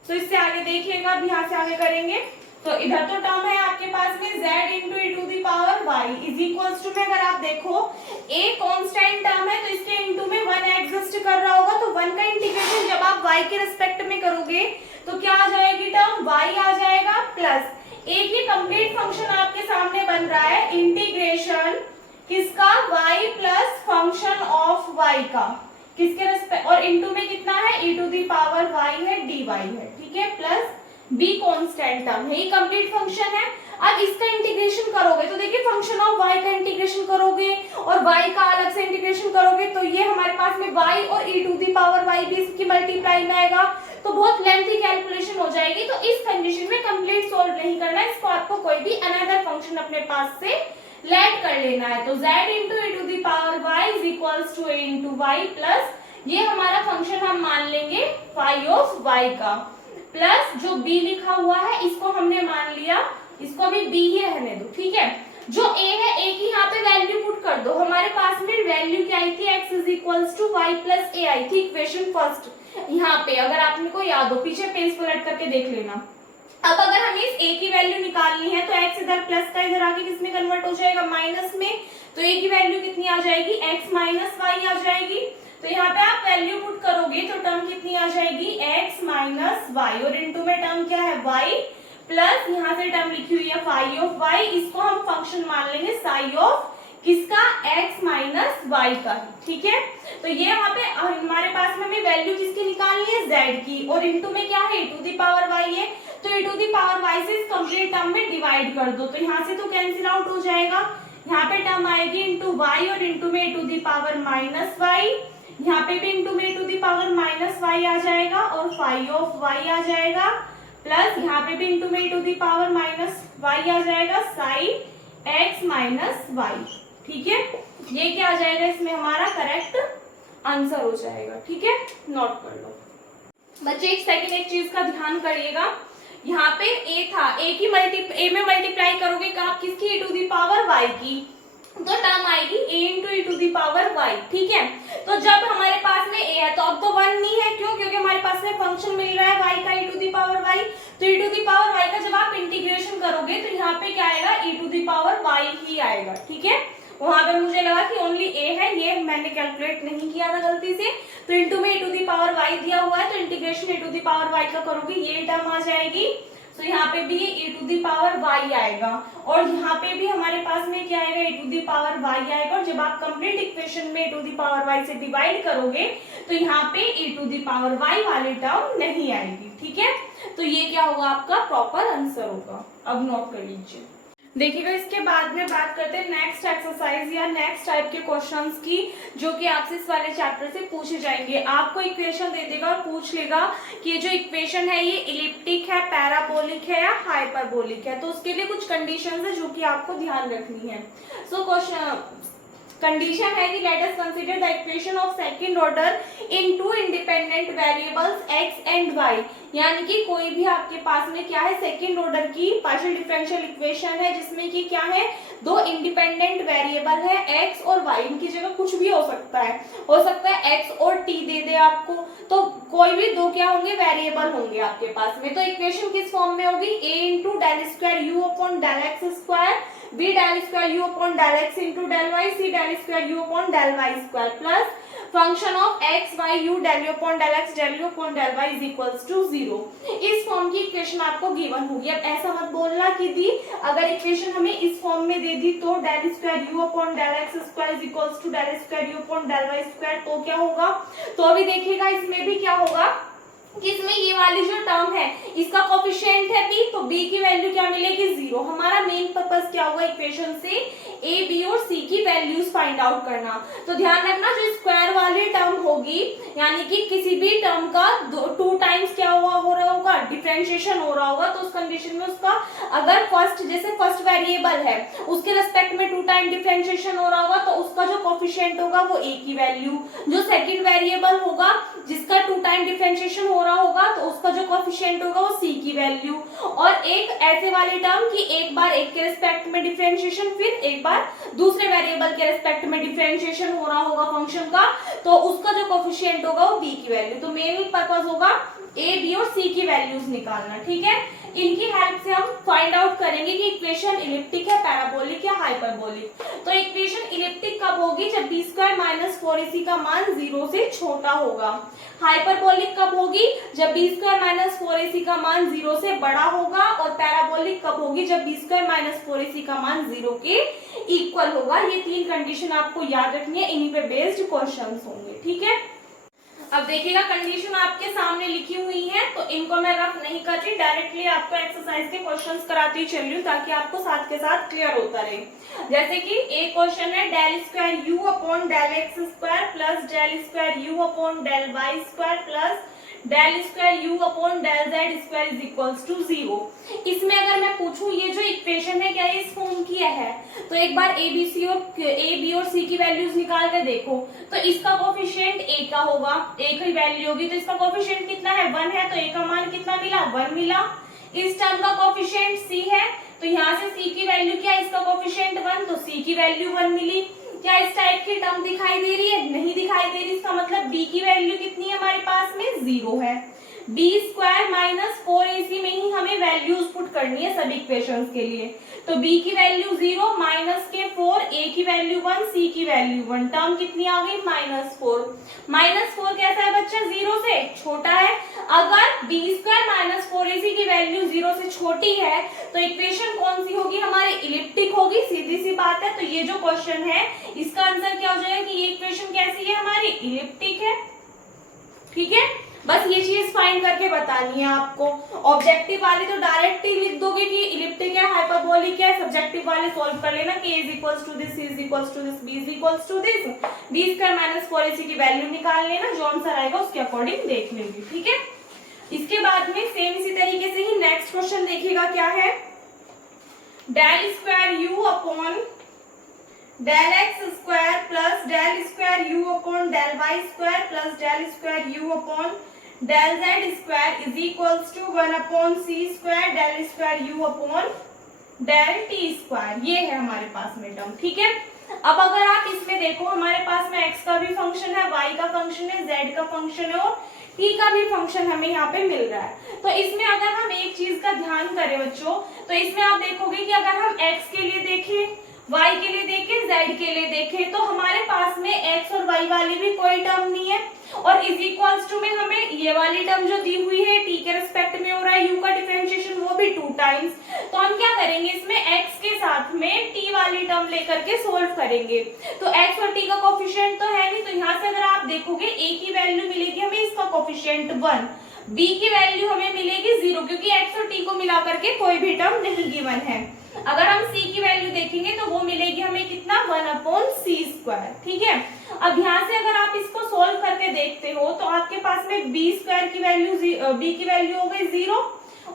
तो इससे आगे देखिएगा, अब यहाँ से आगे करेंगे, तो इधर तो टर्म है आपके पास में z into e to the power y is equals to में, अगर आप देखो a कांस्टेंट टर्म है तो इसके इंटू में 1 एग्जिस्ट कर रहा होगा, तो 1 का इंटीग्रेशन जब आप y के रिस्पेक्ट में करोगे तो क्या आ जाएगी टर्म, y आ जाएगा प्लस एक ही कंप्लीट फंक्शन आपके सामने बन रहा है, इंटीग्रेशन किसका, y plus function of y का, किसके रिस्पेक्ट, और इनटू में कितना है, e to the power y है, dy है, ठीक है, प्लस b कांस्टेंट टर्म है, ये कंप्लीट फंक्शन है। अब इसका इंटीग्रेशन करोगे तो देखिए फंक्शन ऑफ y का इंटीग्रेशन करोगे और y का अलग से इंटीग्रेशन करोगे, तो ये हमारे पास में y और e to the power y भी इसकी मल्टीप्लाई में आएगा, तो बहुत लेंथी कैलकुलेशन हो जाएगी। तो इस कंडीशन में कंप्लीट सोल्व नहीं करना है, इसको आपको कोई भी अनदर फंक्शन अपने पास से लेट कर लेना है। तो z into e to the power y is equals to a into y plus ये हमारा फंक्शन हम मान लेंगे फाई ऑफ y का, प्लस जो b लिखा हुआ है इसको हमने मान लिया, इसको भी b ही रहने दो, ठीक है। जो a है a की यहाँ पे वैल्यू पुट कर दो। हमारे पास में वैल्यू क्या आई थी, x is equals to y plus a आई थी इक्वेशन फर्स्ट। यहाँ पे अगर आपने को याद हो, पीछे पेज पलट करके देख लेना। अब अगर हमें इस a की वैल्यू निकालनी है तो x इधर प्लस का इधर आके किस में कन्वर्ट हो जाएगा, माइनस में। तो a की वैल्यू कितनी आ जाएगी, x माइनस वाई आ जाएगी। तो यहाँ पे आप वैल्यू पुट करोगे तो टर्म कितनी आ जाएगी, x माइनस वाई, और इनटू में टर्म क्या है, y प्लस यहाँ से टर्म लिखी हुई है फाई ऑफ y। इसको हम फंक्शन मान लेंगे साई ऑफ किसका, x माइनस वाई का। ठीक है, तो ये वहां पे हमारे पास में हमें वैल्यू किसकी निकालनी है, z की, और इनटू में क्या है, e to the power y है। तो e to the power y से इस कंप्लीट टर्म में डिवाइड कर दो, तो यहाँ से तो कैंसिल आउट हो जाएगा। यहाँ पे टर्म आएगी इनटू y और इनटू में e to the power minus y. यहाँ पे भी इनटू में e to the power minus y आ जाएगा और फाई ऑफ y आ जाएगा, प्लस यहाँ पे भी इनटू में e to the power minus y आ जाएगा साइन x माइनस वाई। ठीक है, ये क्या आ जाएगा, इसमें हमारा करेक्ट आंसर हो जाएगा। ठीक है, नोट कर लो बच्चे। एक सेकंड एक चीज का ध्यान करिएगा, यहाँ पे a था, a में मल्टीप्लाई करोगे आप किसकी, e to the power y की, तो टर्म आएगी a into e to the power y। ठीक है, तो जब हमारे पास में a है तो अब तो 1 नहीं है, क्यों, क्योंकि हमारे पास में फंक्शन मिल रहा है y का e to the power y। तो e to the power y का जब आप इंटीग्रेशन करोगे तो यहाँ पे क्या आएगा, e to the power y ही आएगा। ठीक है, वहां पे मुझे लगा कि ओनली a है, ये मैंने कैलकुलेट नहीं किया था गलती से। तो इनटू में e to the power y दिया हुआ है, तो integration e to the power y का करोगे ये टर्म आ जाएगी। तो यहाँ पे भी e to the power y आएगा, और यहाँ पे भी हमारे पास में क्या आएगा, e to the power y आएगा। और जब आप कंप्लीट इक्वेशन में e to the power y से डिवाइड करोगे तो यहाँ पे e to the power y वाली टर्म नहीं आएगी। ठीक है, तो ये क्या होगा, आपका प्रॉपर आंसर होगा। अब नोट कर लीजिए। देखिएगा, इसके बाद में बात करते हैं नेक्स्ट एक्सरसाइज या नेक्स्ट टाइप के क्वेश्चंस की, जो कि आपसे इस वाले चैप्टर से पूछे जाएंगे। आपको इक्वेशन दे देगा और पूछ लेगा कि ये जो इक्वेशन है ये इलिप्टिक है, पैराबोलिक है या हाइपरबोलिक है। तो उसके लिए कुछ कंडीशंस है जो कि आपको ध्यान रखनी है। सो क्वेश्चन कंडीशन है कि let us consider the equation of second order in two independent variables x and y। यानी कि कोई भी आपके पास में क्या है, सेकंड ऑर्डर की पार्शियल डिफरेंशियल इक्वेशन है जिसमें कि क्या है, दो इंडिपेंडेंट वेरिएबल है x और y। इनकी जगह कुछ भी हो सकता है x और t दे दे आपको, तो कोई भी दो क्या होंगे, वेरिएबल होंगे आपके पास में। तो इक्वेशन किस फॉर्म में होगी, a into del square u upon del x square, b del square u upon del x into del y, c del square u upon del y square, plus function of x y u del u upon del x del u upon del y is equals to 0। इस form की equation आपको given होगी। अब ऐसा मत बोलना कि दी अगर इक्वेशन हमें इस फॉर्म में दे दी तो del square u upon del x square is equals to del square u upon del y square, तो क्या होगा। तो अभी देखिएगा इसमें भी क्या होगा कि इसमें ये वाली जो टर्म है इसका कोफिशिएंट है b, तो b की वैल्यू क्या मिलेगी, 0। हमारा मेन पर्पस क्या हुआ इक्वेशन से a b और c की वैल्यूज फाइंड आउट करना। तो ध्यान रखना जो स्क्वायर वाली टर्म होगी, यानी कि किसी भी टर्म का 2 टाइम्स क्या हो रहा होगा, डिफरेंशिएशन हो रहा होगा, तो उस कंडीशन में उसका अगर फर्स्ट वेरिएबल है उसके रेस्पेक्ट में 2 टाइम डिफरेंशिएशन हो रहा होगा तो उसका जो कोफिशिएंट होगा वो a की वैल्यू, जो सेकंड वेरिएबल होगा जिसका 2 टाइम डिफरेंशिएशन हो रहा होगा तो उसका जो कोफिशिएंट होगा वो c की वैल्यू। और एक ऐसे वाले टर्म की एक बार एक के रिस्पेक्ट में डिफरेंशिएशन, फिर एक बार दूसरे वेरिएबल के रिस्पेक्ट में डिफरेंशिएशन हो रहा होगा फंक्शन का, तो उसका जो कोफिशिएंट होगा वो b की वैल्यू। तो मेन पर्पस होगा a b और c की वैल्यूज निकालना। ठीक है, इनकी हेल्प से हम फाइंड आउट करेंगे कि इक्वेशन इलिप्टिक है, पैराबोलिक या हाइपरबोलिक। तो इक्वेशन इलिप्टिक कब होगी, जब b स्क्वायर माइनस 4ac का मान 0 से छोटा होगा। हाइपरबोलिक कब होगी, जब b स्क्वायर माइनस 4ac का मान 0 से बड़ा होगा। और पैराबोलिक कब होगी, जब b स्क्वायर माइनस 4ac का मान 0 के इक्वल होगा। ये 3 कंडीशन आपको याद रखनी है, इन्हीं पे बेस्ड क्वेश्चंस होंगे। ठीक है, अब देखिएगा कंडीशन आपके सामने लिखी हुई है, तो इनको मैं रफ नहीं कर रही, डायरेक्टली आपको एक्सरसाइज के क्वेश्चंस कराती चल रही हूँ ताकि आपको साथ के साथ क्लियर होता रहे। जैसे कि एक क्वेश्चन है del square u upon del x square plus del square u upon del y square plus del square u upon del z square is equals to 0। इसमें अगर मैं पूछूं ये जो इक्वेशन है क्या ये इस फॉर्म की है, तो एक बार a b और c की वैल्यूज निकाल के देखो। तो इसका कोफिशिएंट a का होगा, a की वैल्यू होगी, तो इसका कोफिशिएंट कितना है, 1 है, तो a का मान कितना मिला, 1 मिला। इस टर्म का कोफिशिएंट c है, तो यहाँ से c की वैल्यू क्या है, इसका कोफिशिएंट 1, तो c की वैल्यू 1 मिली। क्या इस टाइप की टर्म दिखाई दे रही है, नहीं दिखाई दे रही, इसका मतलब b की वैल्यू कितनी है हमारे पास में, 0 है। b स्क्वायर माइनस 4ac में ही हमें वैल्यूज पुट करनी है सभी इक्वेशंस के लिए। तो b की वैल्यू 0, माइनस के 4, a की वैल्यू 1, c की वैल्यू 1, टर्म कितनी आ गई, -4। -4 कैसा है बच्चा, 0 से छोटा है। अगर b स्क्वायर माइनस 4ac की वैल्यू 0 से छोटी है तो इक्वेशन कौन सी होगी, हमारी इलिप्टिक होगी, सीधी सी बात है। तो ये जो क्वेश्चन है इसका आंसर क्या हो जाएगा कि ये इक्वेशन कैसी है, हमारी इलिप्टिक है। ठीक है, बस ये चीज फाइंड करके बतानी है आपको। ऑब्जेक्टिव वाले तो डायरेक्ट ही लिख दोगे कि इलिप्टिक है, हाइपरबोलिक है। सब्जेक्टिव वाले सॉल्व कर लेना कि a is equals to this, c is equals to this, b is equals to this, b square minus 4ac की वैल्यू निकाल लेना, जो आंसर आएगा उसके अकॉर्डिंग देख लेंगे। ठीक है, इसके बाद में सेम इसी तरीके से ही नेक्स्ट क्वेश्चन देखिएगा क्या है, del square u upon del x square plus del square u upon del y square plus del square u upon del z square is equals to 1 upon c square del square u upon del t square. ये है हमारे पास में term. ठीक है, अब अगर आप इसमें देखो हमारे पास में x का भी फंक्शन है, y का फंक्शन है, z का फंक्शन है और t का भी फंक्शन हमें यहाँ पे मिल रहा है। तो इसमें अगर हम एक चीज का ध्यान करें बच्चों, तो इसमें आप देखोगे कि अगर हम x के लिए देखें, y के लिए देखें, z के लिए देखें, तो हमारे पास में x और y वाली भी कोई टर्म नहीं है। और इज इक्वल्स टू में हमें ये वाली टर्म जो दी हुई है t के रिस्पेक्ट में हो रहा है, u का डिफरेंशिएशन वो भी 2 टाइम्स। तो हम क्या करेंगे, इसमें x के साथ में t वाली टर्म लेकर के सोल्व करेंगे। तो x और t का कोफिशिएंट तो है नहीं, तो यहाँ से अगर आप देखोगे a की वैल्यू मिलेगी हमें, इसका कोफिशिएंट 1, b की वैल्यू हमें मिलेगी 0, क्योंकि x और t को मिला करके कोई भी टर्म नहीं गिवन है। अगर हम c की वैल्यू देखेंगे तो वो मिलेगी हमें कितना, 1 अपॉन सी स्क्वायर। ठीक है, अब यहाँ से अगर आप इसको सोल्व करके देखते हो तो आपके पास में b स्क्वायर की वैल्यू, b की वैल्यू हो गई 0,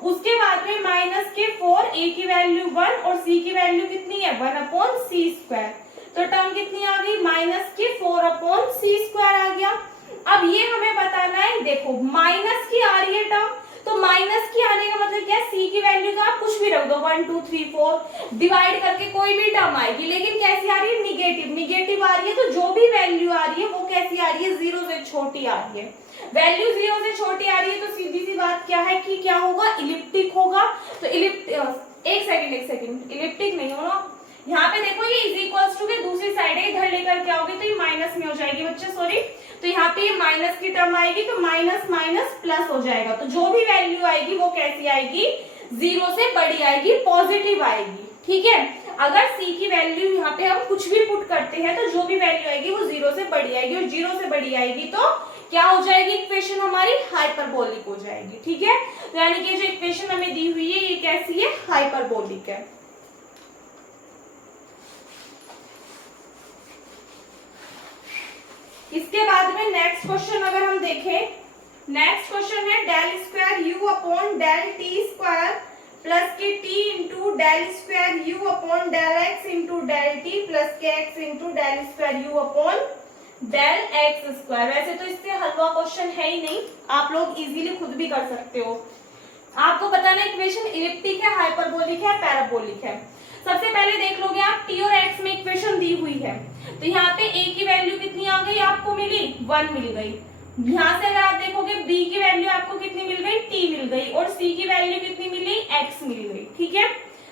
उसके बाद में माइनस के 4, a की वैल्यू 1 और c की वैल्यू कितनी है, 1 अपॉन सी स्क्वायर। तो टर्म कितनी आ गई, माइनस के 4 अपॉन सी स्क्वायर आ गया। अब ये हमें बताना है, देखो माइनस की आ रही है टर्म, तो माइनस की आने का मतलब क्या है, c की वैल्यू का आप कुछ भी रख दो, 1 2 3 4 डिवाइड करके कोई भी टर्म आएगी, लेकिन कैसी आ रही है, निगेटिव। निगेटिव आ रही है तो जो भी वैल्यू आ रही है वो कैसी आ रही है, 0 से छोटी आ रही है। वैल्यू 0 से छोटी आ रही है तो सीधी सी बात क्या है कि क्या होगा, इलिप्टिक होगा। तो एक सेकंड, इलिप्टिक नहीं होना, यहाँ पे देखो ये इज इक्वल्स टू के दूसरी साइड है, इधर लेकर के आओगे तो ये माइनस में हो जाएगी बच्चे, सॉरी। तो यहाँ पे माइनस की टर्म आएगी तो माइनस माइनस प्लस हो जाएगा। तो जो भी वैल्यू आएगी वो कैसी आएगी, 0 से बड़ी आएगी, पॉजिटिव आएगी। ठीक है, अगर c की वैल्यू यहाँ पे हम कुछ भी पुट करते हैं तो जो भी वैल्यू आएगी वो 0 से बड़ी आएगी, और 0 से बड़ी आएगी तो क्या हो जाएगी, इक्वेशन हमारी हाइपरबोलिक हो जाएगी। ठीक है, तो यानी कि जो इक्वेशन हमें दी हुई है ये कैसी है, हाइपरबोलिक है। इसके बाद में नेक्स्ट क्वेश्चन अगर हम देखें, नेक्स्ट क्वेश्चन है del square u upon del t square plus k t into del square u upon del x into del t plus k x into del square u upon del x square. वैसे तो इससे हलवा question है ही नहीं, आप लोग easily खुद भी कर सकते हो। आपको बताना इक्वेशन इलिप्टिक है, हाइपरबोलिक है, पैराबोलिक है। सबसे पहले देख लोगे आप t और x में इक्वेशन दी हुई है, तो यहाँ पे a की वैल्यू कितनी आ गई, आपको मिली 1 मिल गई। यहाँ से अगर आप देखोगे b की वैल्यू आपको कितनी मिल गई, t मिल गई, और c की वैल्यू कितनी मिली, x मिल गई। ठीक है,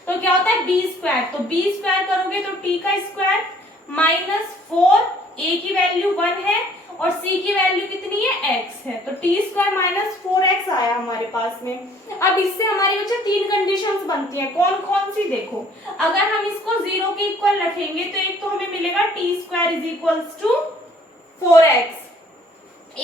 तो क्या होता है b स्क्वायर, तो b स्क्वायर करोगे तो t का स्क्वायर माइनस 4, a की वैल्यू 1 है और c की वैल्यू कितनी है, x है, तो t स्क्वायर माइनस 4x आया हमारे पास में। अब इससे हमारी बच्चे 3 कंडीशंस बनती हैं, कौन कौन सी देखो, अगर हम इसको 0 के इक्वल रखेंगे तो एक तो हमें मिलेगा t square is equals to 4x।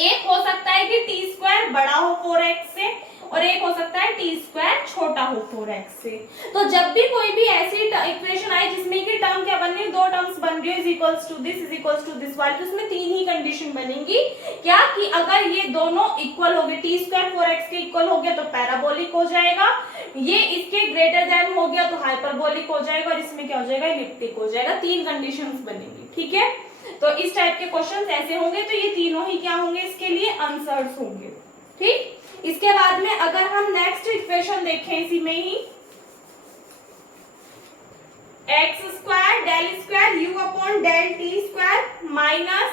एक हो सकता है कि t स्क्वायर बड़ा हो 4x से, और एक हो सकता है t स्क्वायर छोटा हो 4x से। तो जब भी कोई भी ऐसी इक्वेशन आए जिसमें कि टर्म क्या बन रही है, 2 टर्म्स बन रही है, इज इक्वल्स टू दिस वाली, तो उसमें 3 ही कंडीशन बनेंगी। क्या कि अगर ये दोनों इक्वल हो गए, t स्क्वायर 4x के इक्वल हो गया तो पैराबोलिक हो जाएगा, ये इसके ग्रेटर देन हो गया तो हाइपरबोलिक हो जाएगा, और इसमें क्या हो जाएगा, इलिप्टिक हो जाएगा। 3 कंडीशंस बनेंगी। ठीक है, तो इस टाइप के क्वेश्चंस ऐसे होंगे, तो ये तीनों ही क्या होंगे, इसके लिए आंसर्स होंगे। ठीक, इसके बाद में अगर हम नेक्स्ट इक्वेशन देखें इसी में ही, x square del square u upon del t square minus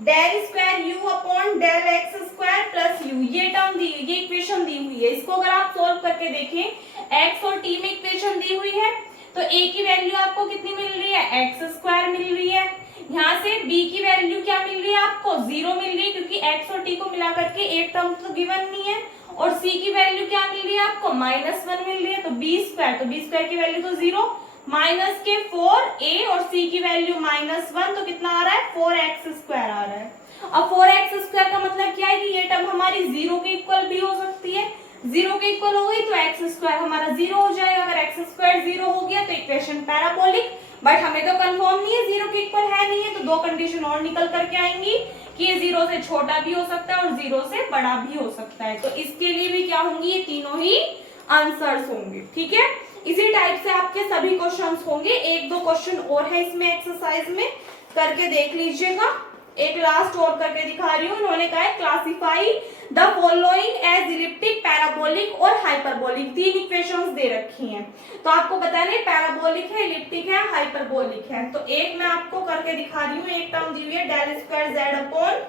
del square u upon del x square plus u, ये टर्म दी, ये इक्वेशन दी हुई है। इसको अगर आप सोल्व करके देखें, एक्स और टी में इक्वेशन दी हुई है, तो ए की वैल्यू आपको कितनी मिल रही है, एक्स स्क्वायर मिल रही है। यहाँ से बी की वैल्यू क्या मिल रही है आपको, 0 मिल रही है, क्योंकि एक्स और टी को मिला करके एक टर्म तो गिवन नहीं है। और सी की वैल्यू क्या मिल रही है आपको, -1 मिल रही है। तो बी स्क्वायर की वैल्यू तो 0, माइनस के 4a और c की वैल्यू -1, तो कितना आ रहा है, 4x स्क्वायर आ रहा है। अब 4x स्क्वायर का मतलब क्या है कि ये टर्म हमारी 0 के इक्वल भी हो सकती है। 0 के इक्वल हो गई तो x स्क्वायर हमारा 0 हो जाएगा। अगर x स्क्वायर 0 हो गया तो इक्वेशन पैराबोलिक, बट हमें तो कंफर्म नहीं है 0 के इक्वल है नहीं है, तो दो कंडीशन और निकल करके आएंगी कि ये 0 से छोटा भी हो सकता है और 0 से बड़ा भी हो सकता है। तो इसके लिए भी क्या होंगी, ये तीनों ही आंसर्स होंगे। ठीक है, इसी टाइप से आपके सभी क्वेश्चंस होंगे। एक दो क्वेश्चन और है इसमें एक्सरसाइज में, करके देख लीजिएगा। एक लास्ट और करके दिखा रही हूँ। इन्होंने कहा है classify the following as elliptic, parabolic और हाइपरबोलिक। 3 इक्वेशंस दे रखी हैं, तो आपको बताना है पैराबोलिक है, इलिप्टिक है, हाइपरबोलिक है। तो एक मैं आपको करके दिखा रही हूँ। एक टर्म दी हुई है del square z upon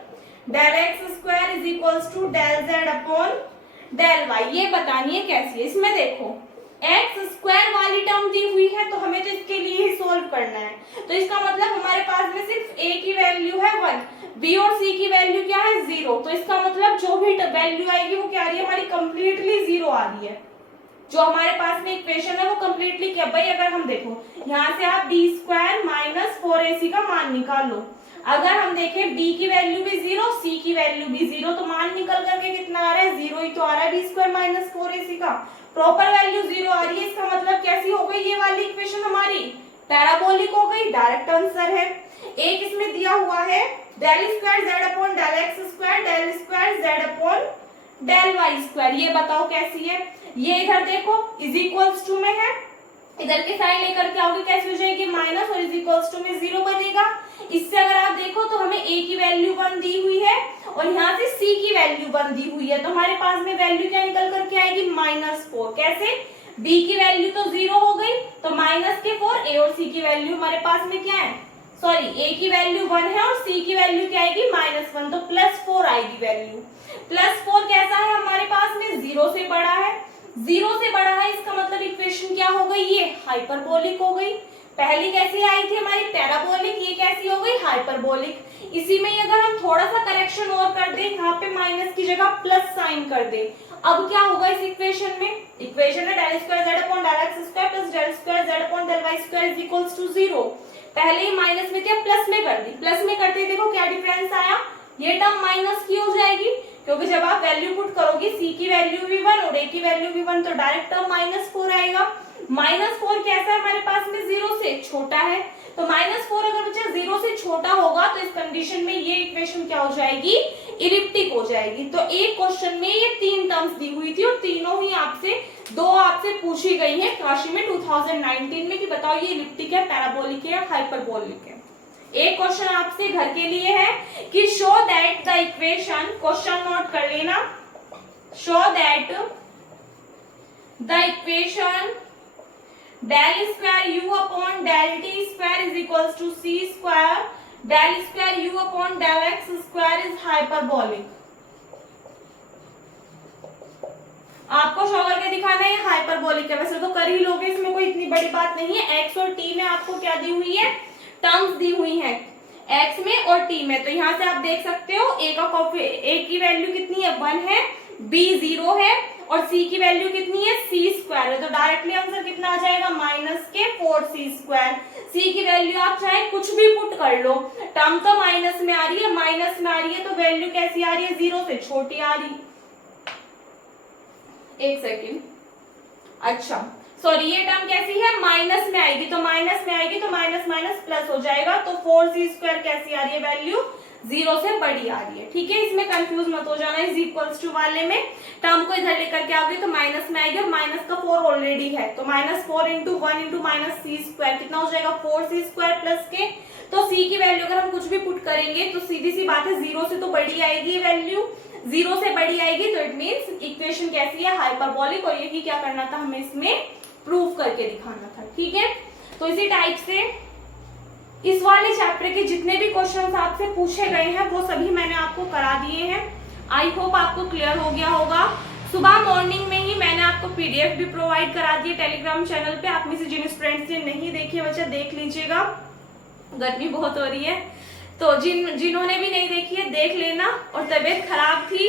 del x square is equals to del z upon del y. ये बतानी है कैसी है। इसमें देखो एक्स स्क्वायर वाली टर्म दी हुई है, तो हमें तो इसके लिए ही सोल्व करना है। तो इसका मतलब हमारे पास में सिर्फ a की वैल्यू है 1, b और c की वैल्यू क्या है 0। तो इसका मतलब जो भी वैल्यू आएगी वो क्या आ रही है, हमारी कंप्लीटली 0 आ रही है। जो हमारे पास में इक्वेशन है वो कंप्लीटली क्या, भाई अगर हम देखो यहाँ से आप b स्क्वायर माइनस 4ac का मान निकाल लो। अगर हम देखें b की वैल्यू भी 0, c की वैल्यू भी 0, तो मान निकल करके कितना आ रहा है, 0 ही तो आ रहा है। b स्क्वायर माइनस 4ac का प्रॉपर वैल्यू 0 आ रही है। इसका मतलब कैसी हो गई, ये वाली इक्वेशन हमारी पैराबोलिक हो गई। डायरेक्ट आंसर है। एक इसमें दिया हुआ है del square z upon del x square del square z upon del y square. ये बताओ कैसी है। ये इधर देखो इज इक्वल्स टू में है, इधर के साइड लेकर के आओगे कैसे हो जाएगी, माइनस, और इज इक्वल्स टू में 0 बनेगा। इससे अगर आप देखो तो हमें a की वैल्यू 1 दी हुई है और यहाँ से c की वैल्यू 1 दी हुई है, तो हमारे पास में वैल्यू क्या निकल करके आएगी, -4। कैसे, b की वैल्यू तो 0 हो गई, तो -4, a और c की वैल्यू हमारे पास में क्या है, सॉरी a की वैल्यू 1 है और c की वैल्यू क्या आएगी, -1, तो +4 आएगी वैल्यू। +4 कैसा है हमारे पास में, 0 से बड़ा है। 0 से बड़ा है, इसका मतलब इक्वेशन क्या हो गई, ये हाइपरबोलिक हो गई। पहली कैसी आई थी हमारी पैराबोलिक, ये कैसी हो गई हाइपरबोलिक। इसी में अगर हम थोड़ा सा करेक्शन और कर दें, यहाँ पे माइनस की जगह प्लस साइन कर दें, अब क्या होगा इस इक्वेशन में, इक्वेशन है del square z upon del x square plus del square z upon del y square is equals to 0। पहले ही माइनस में थी, अब प्लस में कर दी। प्लस में करते देखो क्या डिफरेंस आया, ये टर्म माइनस की हो जाएगी, क्योंकि जब आप वैल्यू पुट करोगे c की वैल्यू भी 1 और a की वैल्यू भी 1, तो डायरेक्ट टर्म -4 आएगा। -4 कैसा है हमारे पास में, 0 से छोटा है, तो -4 अगर बच्चा 0 से छोटा होगा तो इस कंडीशन में ये इक्वेशन क्या हो जाएगी, इलिप्टिक हो जाएगी। तो एक क्वेश्चन में ये 3 टर्म्स दी हुई थी और तीनों ही दो आपसे पूछी गई है काशी में 2019 में, कि बताओ ये इलिप्टिक है, पैराबोलिक है या हाइपरबोलिक है। एक क्वेश्चन आपसे घर के लिए है कि show that the equation, question note कर लेना, show that the equation del square u upon del t square is equals to c square del square u upon del x square is hyperbolic. आपको show करके दिखाना है hyperbolic है, वैसे तो कर ही लोगे, इसमें कोई इतनी बड़ी बात नहीं है। एक्स और टी में आपको क्या दी हुई है, टर्म्स दी हुई हैं x में और t में, तो यहाँ से आप देख सकते हो a की वैल्यू कितनी है, 1 है, b 0 है और c की वैल्यू कितनी है, c स्क्वायर है, तो डायरेक्टली आंसर कितना आ जाएगा, -4c स्क्वायर। c की वैल्यू आप चाहे कुछ भी पुट कर लो, टर्म तो माइनस में आ रही है, माइनस में आ रही है, तो वैल्यू कैसी आ रही है, 0 से छोटी आ रही। एक सेकेंड, अच्छा सॉरी, ये टर्म कैसी है, माइनस में आएगी, तो माइनस में आएगी तो माइनस माइनस प्लस हो जाएगा, तो 4c स्क्वायर कैसी आ रही है वैल्यू, 0 से बड़ी आ रही है। ठीक है, इसमें कंफ्यूज मत हो जाना। इज इक्वल्स टू वाले में टर्म को इधर लेकर के आओगे तो माइनस में आएगी और माइनस का 4 ऑलरेडी है, तो -4 इंटू 1 इंटू -c स्क्वायर कितना हो जाएगा, 4c स्क्वायर प्लस के, तो c की वैल्यू अगर हम कुछ भी पुट करेंगे तो सीधी सी बात है 0 से तो बड़ी आएगी वैल्यू, 0 से बड़ी आएगी, तो इट मीन्स इक्वेशन कैसी है, हाइपरबोलिक। और यही क्या करना था हमें इसमें प्रूव करके दिखाना था। ठीक है, तो इसी टाइप से इस वाले चैप्टर के जितने भी क्वेश्चंस आपसे पूछे गए हैं वो सभी मैंने आपको करा दिए हैं। आई होप आपको क्लियर हो गया होगा। सुबह मॉर्निंग में ही मैंने आपको पीडीएफ भी प्रोवाइड करा दी टेलीग्राम चैनल पे। आप में से जिन स्टूडेंट्स ने नहीं देखी बच्चा देख लीजिएगा, गर्मी बहुत हो रही है तो जिन्होंने भी नहीं देखी है देख लेना। और तबीयत खराब थी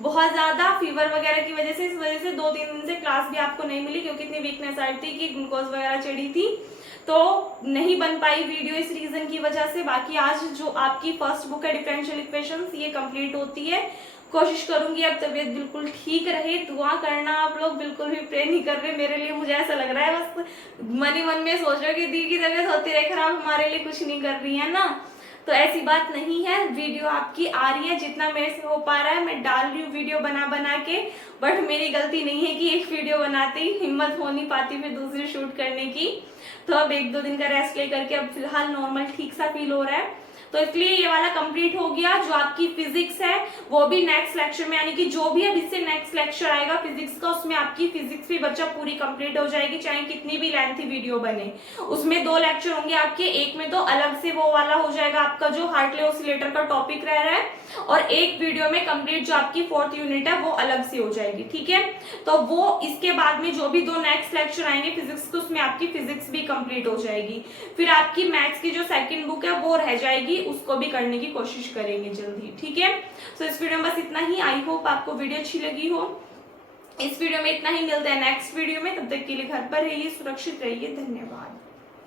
बहुत ज्यादा, फीवर वगैरह की वजह से, इस वजह से 2-3 दिन से क्लास भी आपको नहीं मिली क्योंकि इतनी वीकनेस आ रही थी कि ग्लूकोज वगैरह चढ़ी थी तो नहीं बन पाई वीडियो इस रीजन की वजह से। बाकी आज जो आपकी फर्स्ट बुक है डिफरेंशियल इक्वेशंस ये कंप्लीट होती है। कोशिश करूंगी अब तबीयत बिल्कुल ठीक रहे। दुआ करना आप लोग, बिल्कुल भी प्रे नहीं कर रहे मेरे लिए, मुझे ऐसा लग रहा है बस मन ही मन में सोच रहे हो कि दी की तबीयत होती रहे खराब, हमारे लिए कुछ नहीं कर रही है ना। तो ऐसी बात नहीं है, वीडियो आपकी आ रही है, जितना मेरे से हो पा रहा है मैं डाल रही हूँ वीडियो बना के। बट मेरी गलती नहीं है कि एक वीडियो बनाते ही हिम्मत हो नहीं पाती फिर दूसरी शूट करने की। तो अब 1-2 दिन का रेस्ट लेकर के अब फिलहाल नॉर्मल ठीक सा फील हो रहा है, तो इसलिए ये वाला कंप्लीट हो गया। जो आपकी फिजिक्स है वो भी नेक्स्ट लेक्चर में, यानी कि जो भी अब इससे नेक्स्ट लेक्चर आएगा फिजिक्स का, उसमें आपकी फिजिक्स भी बच्चा पूरी कंप्लीट हो जाएगी, चाहे कितनी भी लेंथी वीडियो बने। उसमें 2 लेक्चर होंगे आपके, एक में तो अलग से वो वाला हो जाएगा आपका जो हार्टले ऑसिलेटर का टॉपिक रह रहा है, और एक वीडियो में कंप्लीट जो आपकी 4th यूनिट है वो अलग से हो जाएगी। ठीक है, तो वो इसके बाद में जो भी 2 नेक्स्ट लेक्चर आएंगे फिजिक्स के, उसमें आपकी फिजिक्स भी कंप्लीट हो जाएगी। फिर आपकी मैथ्स की जो सेकंड बुक है वो रह जाएगी, उसको भी करने की कोशिश करेंगे जल्दी। ठीक है, तो इस वीडियो में बस इतना ही। आई होप आपको वीडियो अच्छी लगी हो। इस वीडियो में इतना ही, मिलते हैं नेक्स्ट वीडियो में, तब तक के लिए घर पर रहिए, सुरक्षित रहिए, धन्यवाद।